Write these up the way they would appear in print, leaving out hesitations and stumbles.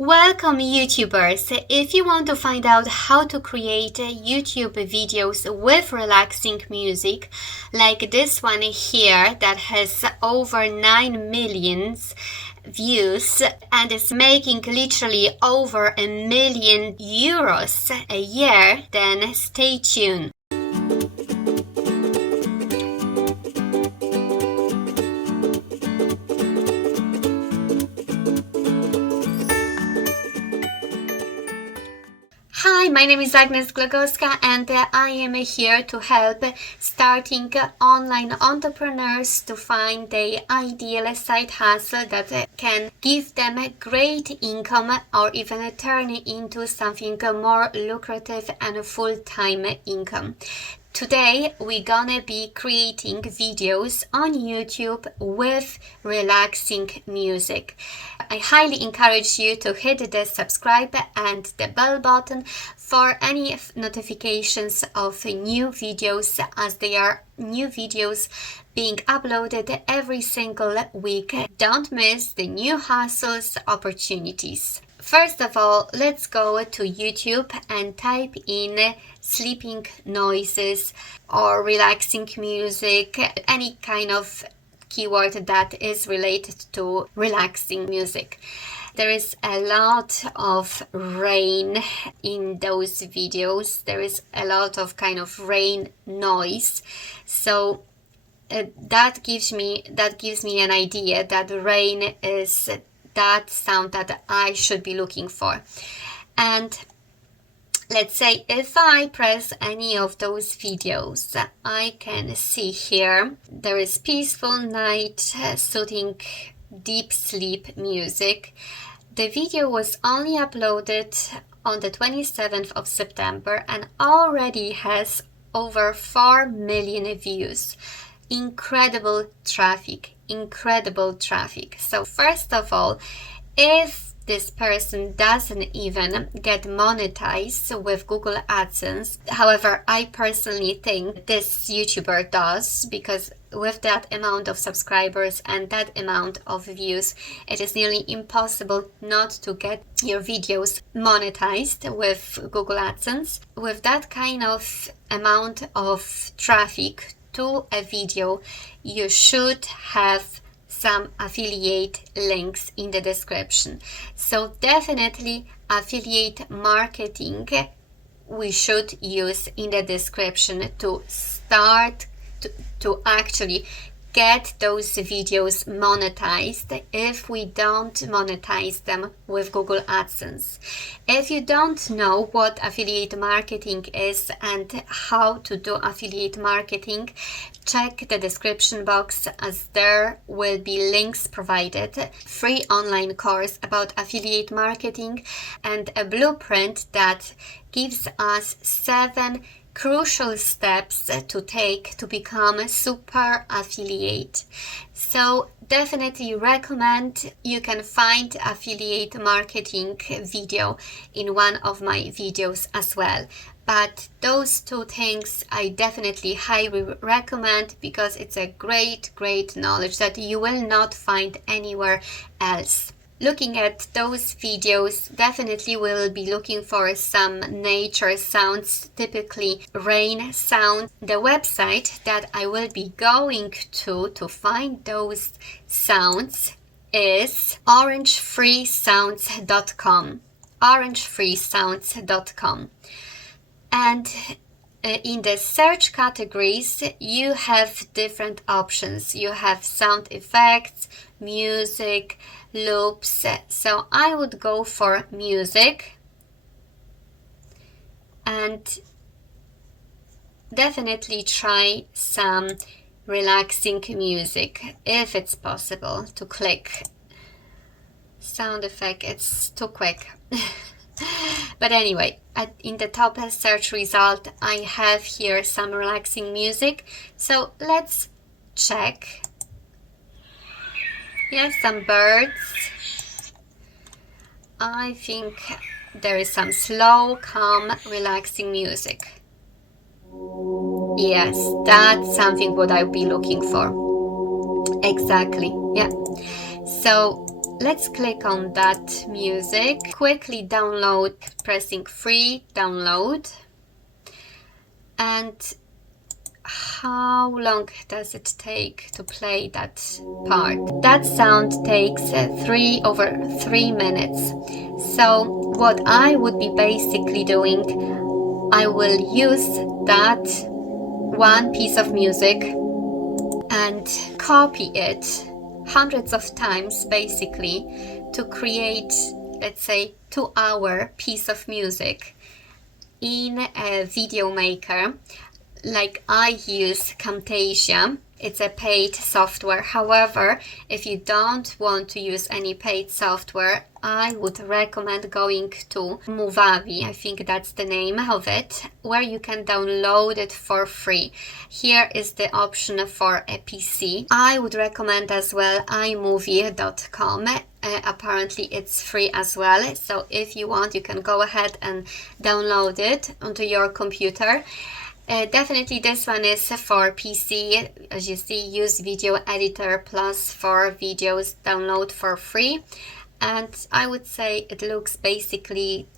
Welcome YouTubers! If you want to find out how to create YouTube videos with relaxing music, like this one here that has over 9 million views and is making literally over €1 million a year, then stay tuned. Hi, my name is Agnes and I am here to help starting online entrepreneurs to find the ideal side hustle that can give them a great income or even turn it into something more lucrative and full-time income. Today we're gonna be creating videos on YouTube with relaxing music. I highly encourage you to hit the subscribe and the bell button for any notifications of new videos, as there are new videos being uploaded every single week. Don't miss the new hustles opportunities. First of all, let's go to YouTube and type in sleeping noises or relaxing music, any kind of keyword that is related to relaxing music. There is a lot of rain in those videos. There is a lot of kind of rain noise. So that gives me an idea that rain is that sound that I should be looking for. And let's say if I press any of those videos, I can see here there is peaceful night, soothing deep sleep music. The video was only uploaded on the 27th of September and already has over 4 million views. Incredible traffic. So first of all, if this person doesn't even get monetized with Google AdSense, however, I personally think this YouTuber does, because with that amount of subscribers and that amount of views, it is nearly impossible not to get your videos monetized with Google AdSense. With that kind of amount of traffic to a video, you should have some affiliate links in the description. So definitely affiliate marketing we should use in the description to start to actually get those videos monetized if we don't monetize them with Google AdSense. If you don't know what affiliate marketing is and how to do affiliate marketing, check the description box, as there will be links provided, free online course about affiliate marketing and a blueprint that gives us 7 crucial steps to take to become a super affiliate. So definitely recommend. You can find affiliate marketing video in one of my videos as well. But those two things I definitely highly recommend, because it's a great knowledge that you will not find anywhere else. Looking at those videos, definitely we'll be looking for some nature sounds, typically rain sound. The website that I will be going to find those sounds is orangefreesounds.com. orangefreesounds.com. And in the search categories, you have different options. You have sound effects, music, loops. So I would go for music and definitely try some relaxing music if it's possible to click. Sound effect, it's too quick. But anyway, in the top search result, I have here some relaxing music. So let's check. Yes, some birds. I think there is some slow, calm, relaxing music. Yes, that's something what I'll be looking for. Exactly, yeah. So let's click on that music, quickly download, pressing free download. And how long does it take to play that part? That sound takes over 3 minutes. So what I would be basically doing, I will use that one piece of music and copy it hundreds of times basically to create, let's say, 2-hour piece of music in a video maker. Like I use Camtasia. It's a paid software. However, if you don't want to use any paid software, I would recommend going to Movavi. I think that's the name of it, where you can download it for free. Here is the option for a PC. I would recommend as well iMovie.com. Apparently it's free as well. So if you want, you can go ahead and download it onto your computer. Definitely this one is for PC. As you see, use video editor plus for videos, download for free. And I would say it looks basically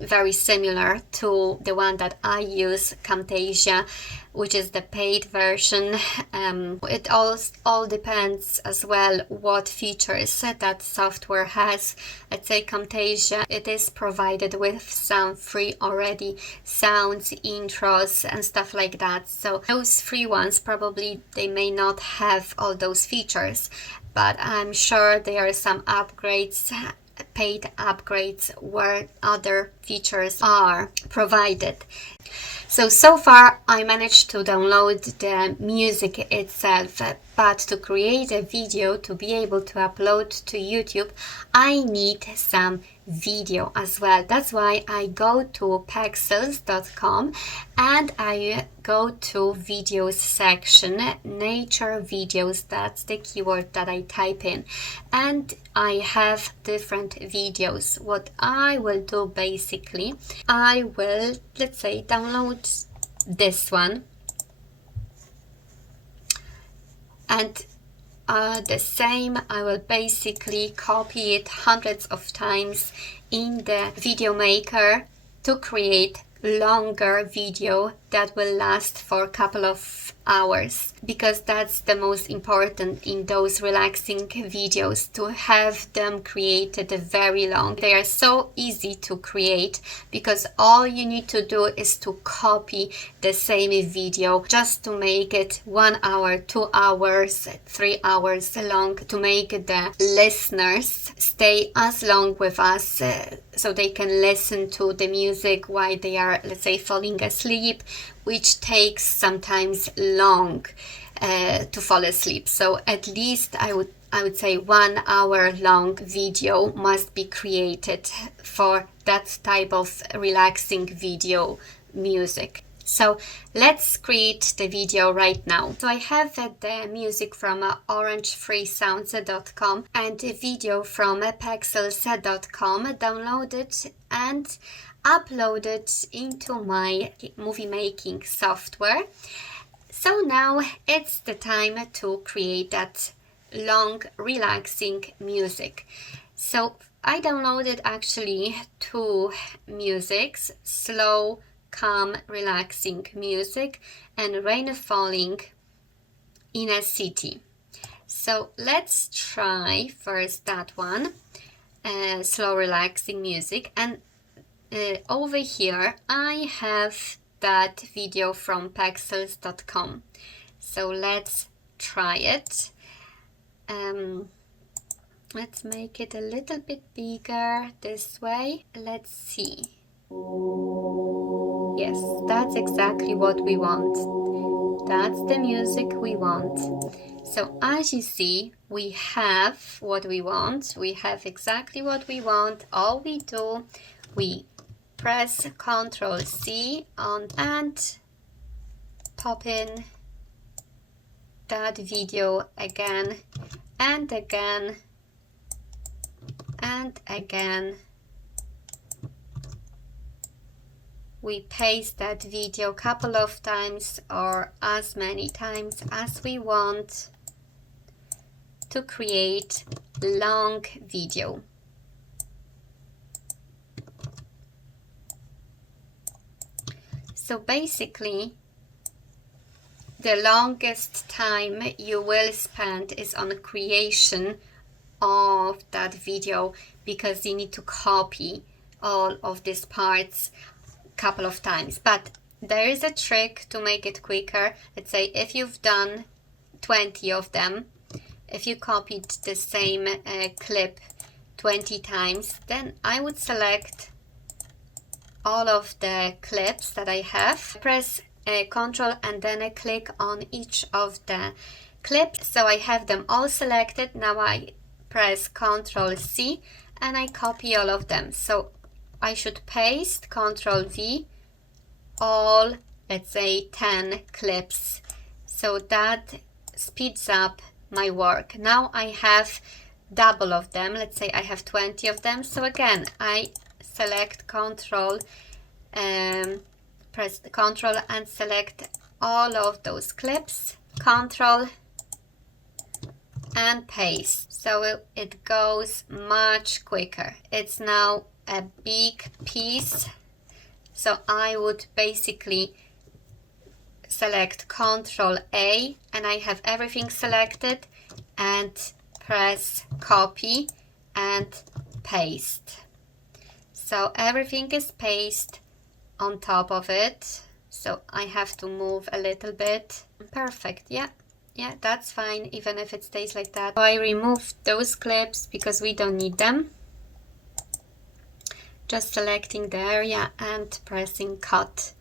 very similar to the one that I use, Camtasia, which is the paid version. It all depends as well what features that software has. Let's say Camtasia, it is provided with some free already sounds, intros and stuff like that. So those free ones, probably they may not have all those features, but I'm sure there are some upgrades, paid upgrades, where other features are provided. So far I managed to download the music itself, but to create a video to be able to upload to YouTube, I need some video as well. That's why I go to pexels.com and I go to videos section, nature videos, that's the keyword that I type in, and I have different videos. What I will do basically, I will, let's say, download this one, and the same, I will basically copy it hundreds of times in the video maker to create longer video that will last for a couple of hours, because that's the most important in those relaxing videos, to have them created very long. They are so easy to create because all you need to do is to copy the same video just to make it 1 hour, 2 hours, 3 hours long, to make the listeners stay as long with us so they can listen to the music while they are, let's say, falling asleep, which takes sometimes long to fall asleep. So at least I would say 1 hour long video must be created for that type of relaxing video music. So let's create the video right now. So I have the music from orangefreesounds.com and the video from pexels.com downloaded and uploaded into my movie making software. So now it's the time to create that long relaxing music. So I downloaded actually 2 musics, slow, calm, relaxing music and rain falling in a city. So let's try first that one, slow relaxing music, and over here I have that video from pexels.com. So let's try it. Let's make it a little bit bigger this way. Let's see. Yes, that's exactly what we want. That's the music we want. So as you see, we have what we want. We have exactly what we want. All we do, we press Ctrl C on and pop in that video again and again and again. We paste that video a couple of times or as many times as we want to create long video. So basically, the longest time you will spend is on creation of that video, because you need to copy all of these parts a couple of times. But there is a trick to make it quicker. Let's say if you've done 20 of them, if you copied the same clip 20 times, then I would select all of the clips that I have, press Ctrl and then I click on each of the clips. So I have them all selected. Now I press Ctrl C and I copy all of them. So I should paste, Ctrl V, all, let's say 10 clips. So that speeds up my work. Now I have double of them. Let's say I have 20 of them. So again, I select Ctrl, press Ctrl and select all of those clips, Ctrl and paste. So it goes much quicker. It's now a big piece. So I would basically select Ctrl A and I have everything selected, and press copy and paste. So everything is pasted on top of it. So I have to move a little bit. Perfect. Yeah, that's fine, even if it stays like that. So I remove those clips because we don't need them. Just selecting the area and pressing cut.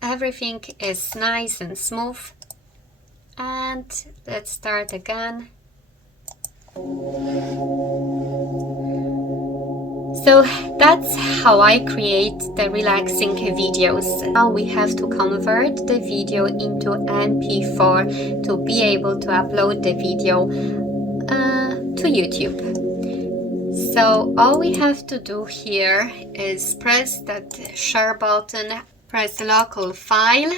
Everything is nice and smooth. And let's start again. So that's how I create the relaxing videos. Now we have to convert the video into MP4 to be able to upload the video to YouTube. So all we have to do here is press that share button, press local file,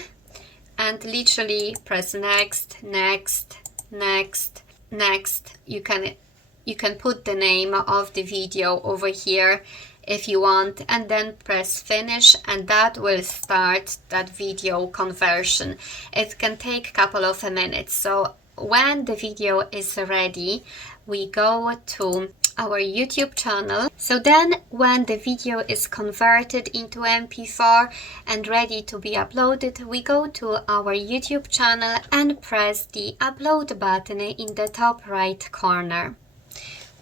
and literally press next, next, next, next. You can put the name of the video over here if you want, and then press finish, and that will start that video conversion. It can take a couple of minutes. So when the video is ready, we go to our YouTube channel. So then when the video is converted into MP4 and ready to be uploaded, we go to our YouTube channel and press the upload button in the top right corner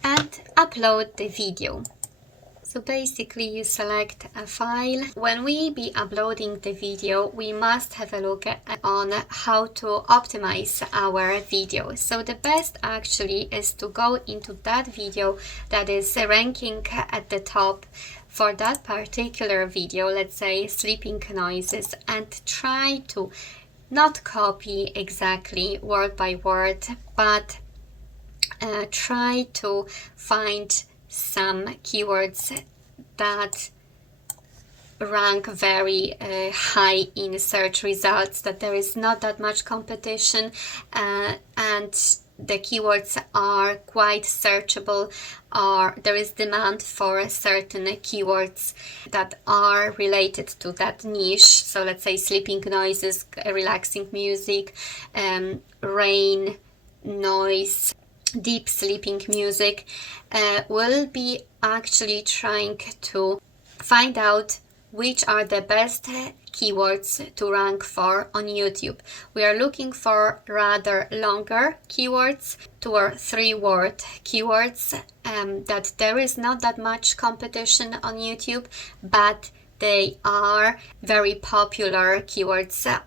and upload the video. So basically you select a file. When we be uploading the video, we must have a look on how to optimize our video. So the best actually is to go into that video that is ranking at the top for that particular video, let's say sleeping noises, and try to not copy exactly word by word, but try to find some keywords that rank very high in search results, that there is not that much competition, and the keywords are quite searchable, or there is demand for certain keywords that are related to that niche. So let's say sleeping noises, relaxing music, rain, noise, deep sleeping music. Will be actually trying to find out which are the best keywords to rank for on YouTube. We are looking for rather longer keywords, 2 or 3 word keywords, that there is not that much competition on YouTube, but they are very popular keywords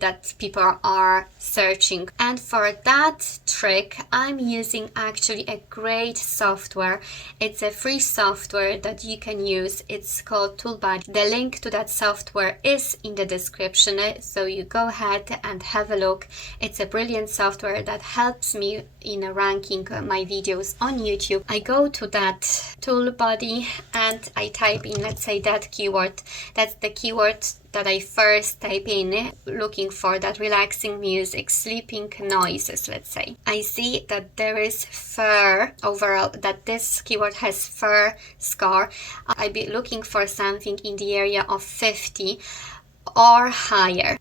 that people are searching. And for that trick, I'm using actually a great software. It's a free software that you can use. It's called Toolbar. The link to that software is in the description, so you go ahead and have a look. It's a brilliant software that helps me in ranking my videos on YouTube. I go to that tool body and I type in, let's say, that keyword. That's the keyword that I first type in, looking for that relaxing music, sleeping noises, let's say, I see that there is fur overall, that this keyword has fur score. I'd be looking for something in the area of 50 or higher.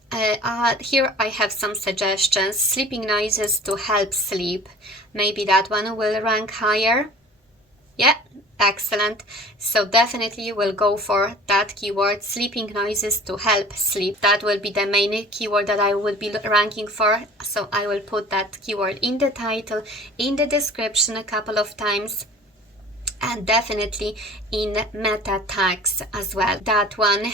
Here I have some suggestions. Sleeping noises to help sleep. Maybe that one will rank higher. Yeah, excellent. So definitely we'll go for that keyword, sleeping noises to help sleep. That will be the main keyword that I will be ranking for. So I will put that keyword in the title, in the description a couple of times, and definitely in meta tags as well. That one.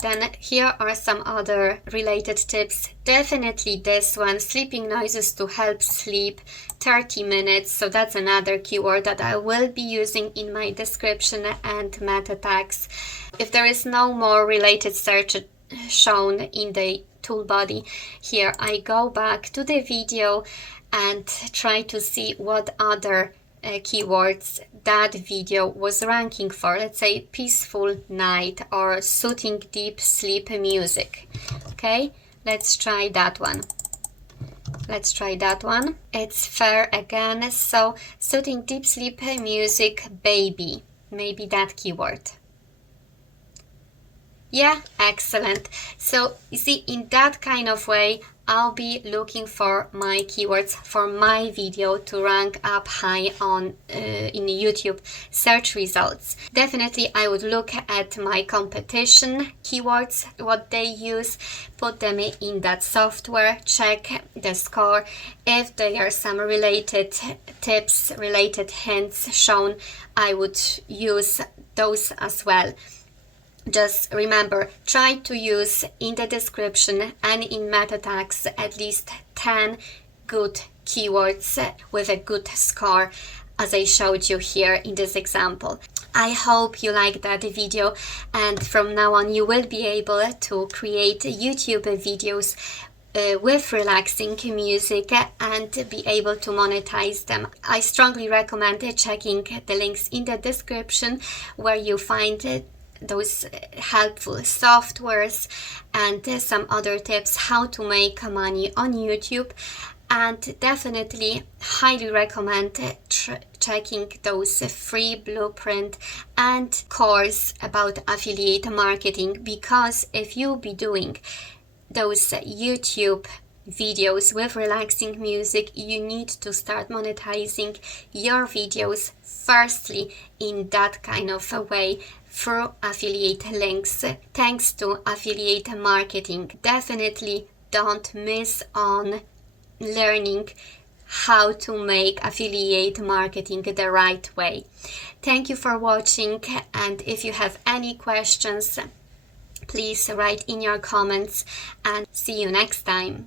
Then here are some other related tips. Definitely this one, sleeping noises to help sleep, 30 minutes. So that's another keyword that I will be using in my description and meta tags. If there is no more related search shown in the tool body, here I go back to the video and try to see what other keywords that video was ranking for. Let's say peaceful night or soothing deep sleep music. Okay, let's try that one. Let's try that one. It's fair again. So soothing deep sleep music, baby, maybe that keyword. Yeah, excellent. So you see, in that kind of way, I'll be looking for my keywords for my video to rank up high on in YouTube search results. Definitely I would look at my competition keywords, what they use, put them in that software, check the score. If there are some related tips, related hints shown, I would use those as well. Just remember, try to use in the description and in meta tags at least 10 good keywords with a good score, as I showed you here in this example. I hope you liked that video, and from now on you will be able to create YouTube videos with relaxing music and be able to monetize them. I strongly recommend checking the links in the description where you find those helpful softwares and some other tips how to make money on YouTube. And definitely highly recommend checking those free blueprint and course about affiliate marketing, because if you be doing those YouTube videos with relaxing music, you need to start monetizing your videos firstly in that kind of a way, through affiliate links, thanks to affiliate marketing. Definitely don't miss on learning how to make affiliate marketing the right way. Thank you for watching, and if you have any questions, please write in your comments, and see you next time.